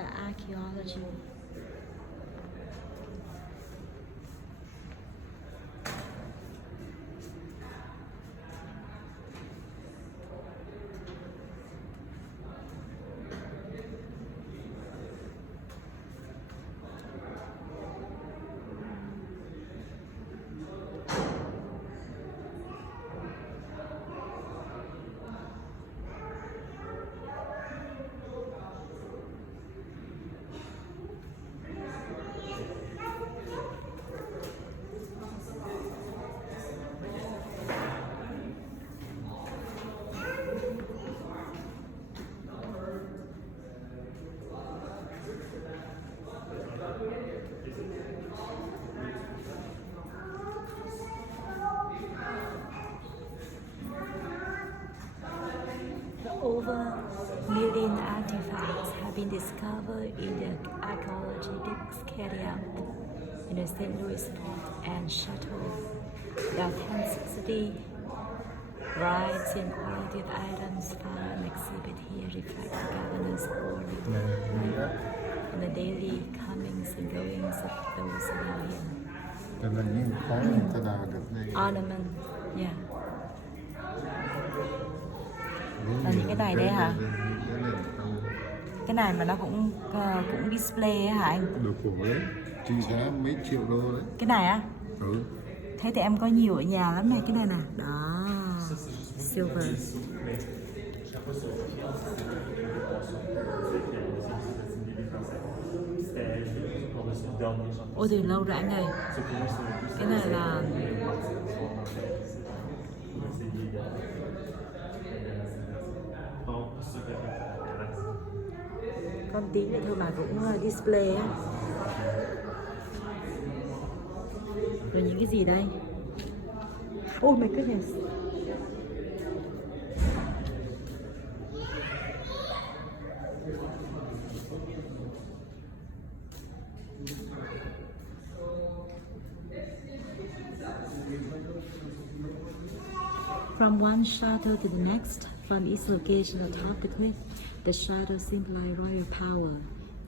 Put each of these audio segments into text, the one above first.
archaeology. Over a million artifacts have been discovered in the archaeology digs carried out in the St. Louis port and chateau. The authenticity, variety and quality of items found and exhibit here reflect the governor's holy life and the daily comings and goings of those around him. Cho nên những khó người ta đào được đây. Ornament, yeah. Là những cái này đấy hả? Cái này mà nó cũng display ấy hả anh? Đồ cổ đấy, trị giá mấy triệu đô đấy. Cái này á? Ừ. Thế thì em có nhiều ở nhà lắm này, cái này nè. Đó, silver. Ôi từ lâu rồi anh ơi. Cái này là con tí này thôi mà cũng display á. Rồi những cái gì đây? Oh my goodness. From one chateau to the next, from its location atop the cliff, the chateau symbolize royal power.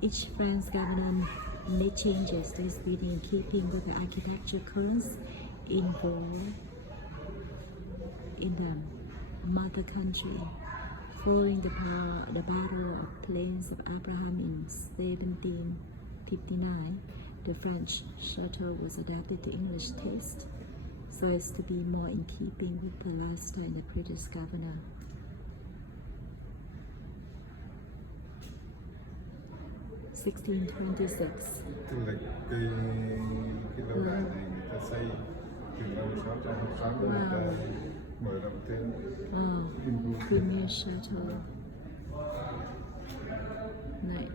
Each French governor made changes to his building in keeping with the architecture currents involved in the mother country. Following the Battle of Plains of Abraham in 1759, the French chateau was adapted to English taste, so as to be more in keeping with the lifestyle of the British governor. 1626. Tức là cái lâu đài này người ta xây từ năm 606 người ta mở rộng thêm. Premier Chateau. Này.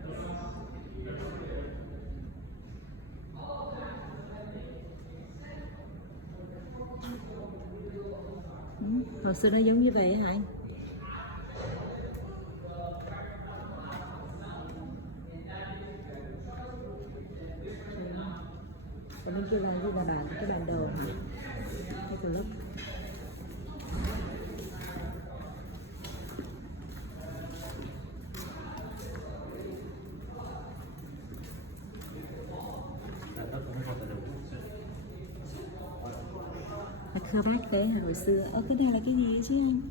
Hồi xưa nó giống như vậy hả anh? Còn bên kia là cái là bàn, cái bàn đầu hả? Cái của lớp. Khơ bác đấy hồi xưa. Cái này là cái gì ấy chứ anh?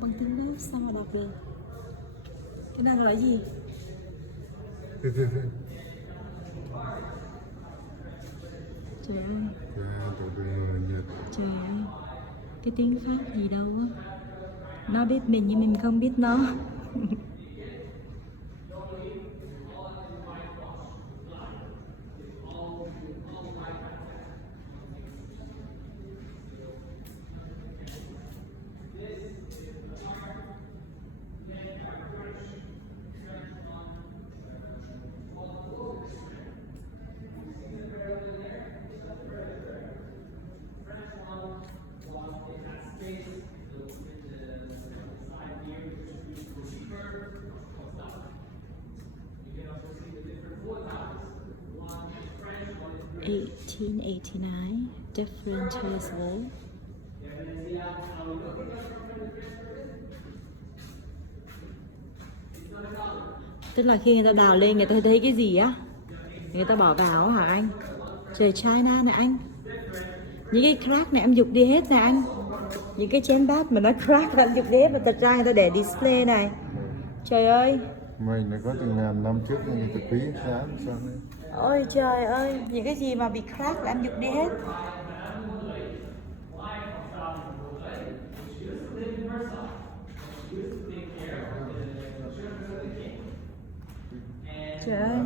Bằng tiếng lớp sao mà đọc được? Cái này là gì? Trời ơi. Trời ơi. Cái tiếng Pháp gì đâu á. Nó biết mình nhưng mình không biết nó. (1889) different terrace wall. Tức là khi người ta đào lên người ta thấy cái gì á, người ta bỏ vào hả anh? Trời China này anh. Những cái crack này em giục đi hết nè anh. Những cái chén bát mà nó crack là em giục đi hết, mà thật ra người ta để display này. Trời ơi. Mình là có từ ngàn năm trước nên người ta quý giá sao đấy. Ôi trời ơi, những cái gì mà bị crack là em giục đi hết. Trời ơi.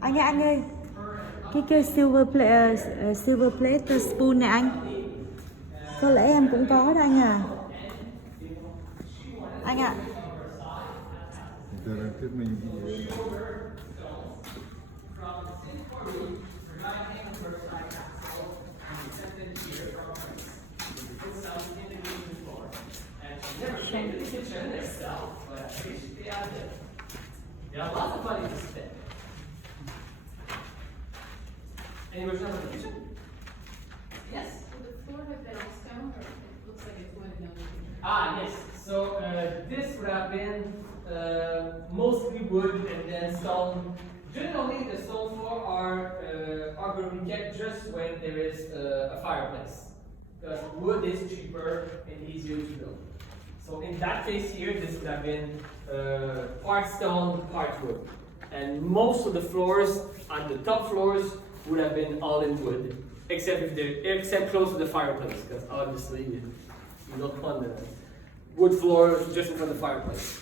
Anh ơi. Cái silver plate spoon này anh. Có lẽ em cũng có đó anh à. Anh ạ. Người ta đang thuyết minh cái gì? Yeah, lots of money to spend. Any more questions on the kitchen? Yes. Will the floor have been all stone, or it looks like it's wood and no wood? Yes. So this would have been mostly wood and then stone. Generally, the stone floor are going to be kept just when there is a fireplace, because wood is cheaper and easier to build. So in that case here, this would have been part stone, part wood. And most of the floors, on the top floors, would have been all in wood, except close to the fireplace, because obviously you don't want the wood floor just in front of the fireplace.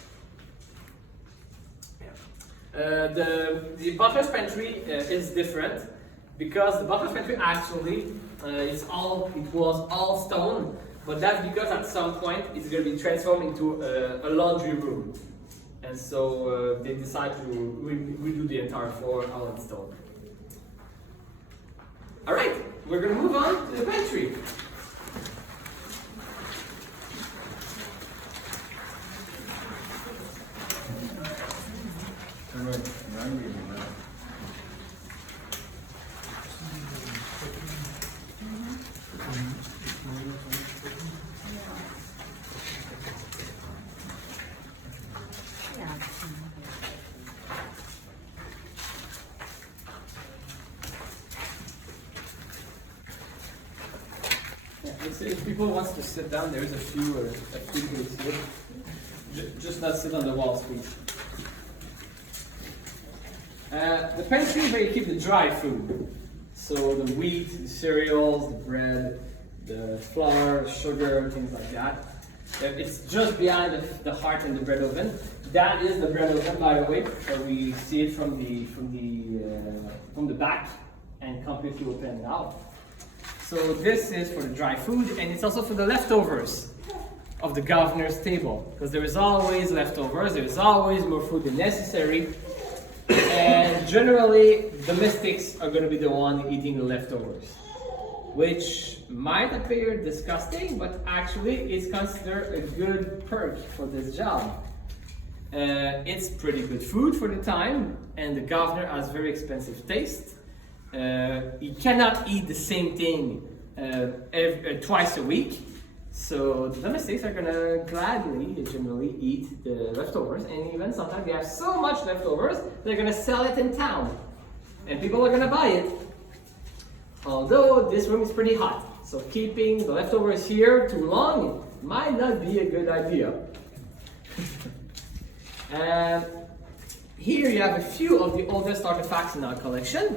The butler's pantry is different, because the butler's pantry actually it was all stone. But that's because at some point it's going to be transformed into a laundry room. And so they decide to redo the entire floor all in stone. Alright, we're going to move on to the pantry. If people wants to sit down, there's a few places here. Just not sit on the walls, please. The pantry is where you keep the dry food. So the wheat, the cereals, the bread, the flour, sugar, things like that. It's just behind the hearth and the bread oven. That is the bread oven, by the way. So we see it from the back and completely open now. So this is for the dry food, and it's also for the leftovers of the governor's table, because there is always leftovers, there is always more food than necessary, and generally domestics are going to be the one eating the leftovers, which might appear disgusting, but actually is considered a good perk for this job. It's pretty good food for the time, and the governor has very expensive taste. You cannot eat the same thing twice a week, so the domestics are gonna gladly generally eat the leftovers, and even sometimes they have so much leftovers they're gonna sell it in town, and people are gonna buy it. Although this room is pretty hot, so keeping the leftovers here too long might not be a good idea. Here you have a few of the oldest artifacts in our collection,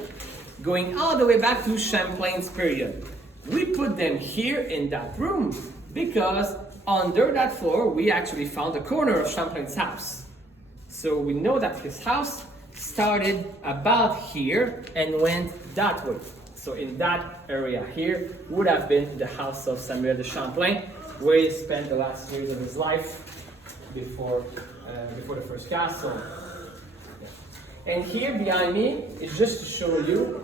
going all the way back to Champlain's period. We put them here in that room because under that floor we actually found the corner of Champlain's house. So we know that his house started about here and went that way. So in that area here would have been the house of Samuel de Champlain, where he spent the last years of his life before the first castle. And here behind me is just to show you,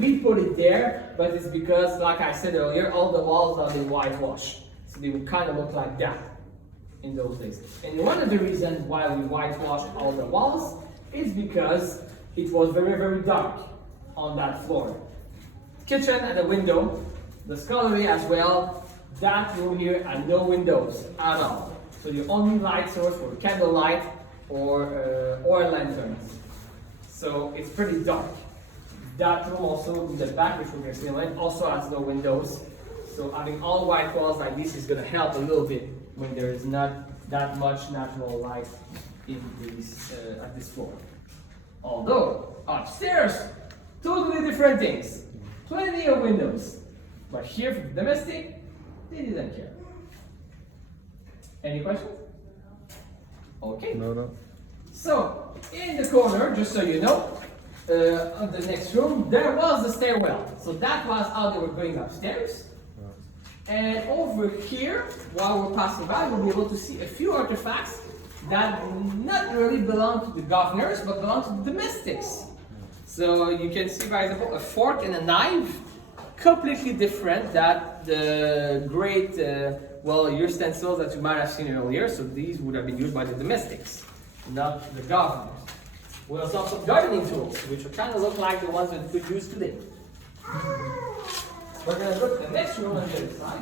we put it there, but it's because, like I said earlier, all the walls are been whitewashed. So they would kind of look like that in those days. And one of the reasons why we whitewashed all the walls is because it was very, very dark on that floor. Kitchen and a window, the scullery as well. That room here had no windows at all. So the only light source was candlelight, or lanterns. So it's pretty dark. That room also in the back, which we're going to see in a minute, also has no windows. So having all white walls like this is going to help a little bit when there is not that much natural light in these, at this floor. Although upstairs, totally different things. Plenty of windows. But here for the domestic, they didn't care. Any questions? Okay. No. So, in the corner, just so you know, of the next room, there was the stairwell. So that was how they were going upstairs. And over here, while we're passing by, we'll be able to see a few artifacts that not really belong to the governors, but belong to the domestics. So you can see, for example, a fork and a knife, completely different than the great, utensils that you might have seen earlier. So these would have been used by the domestics, not the governors. We also have some gardening tools, which kind of look like the ones that we could use today. We're going to look at the next room on the other side.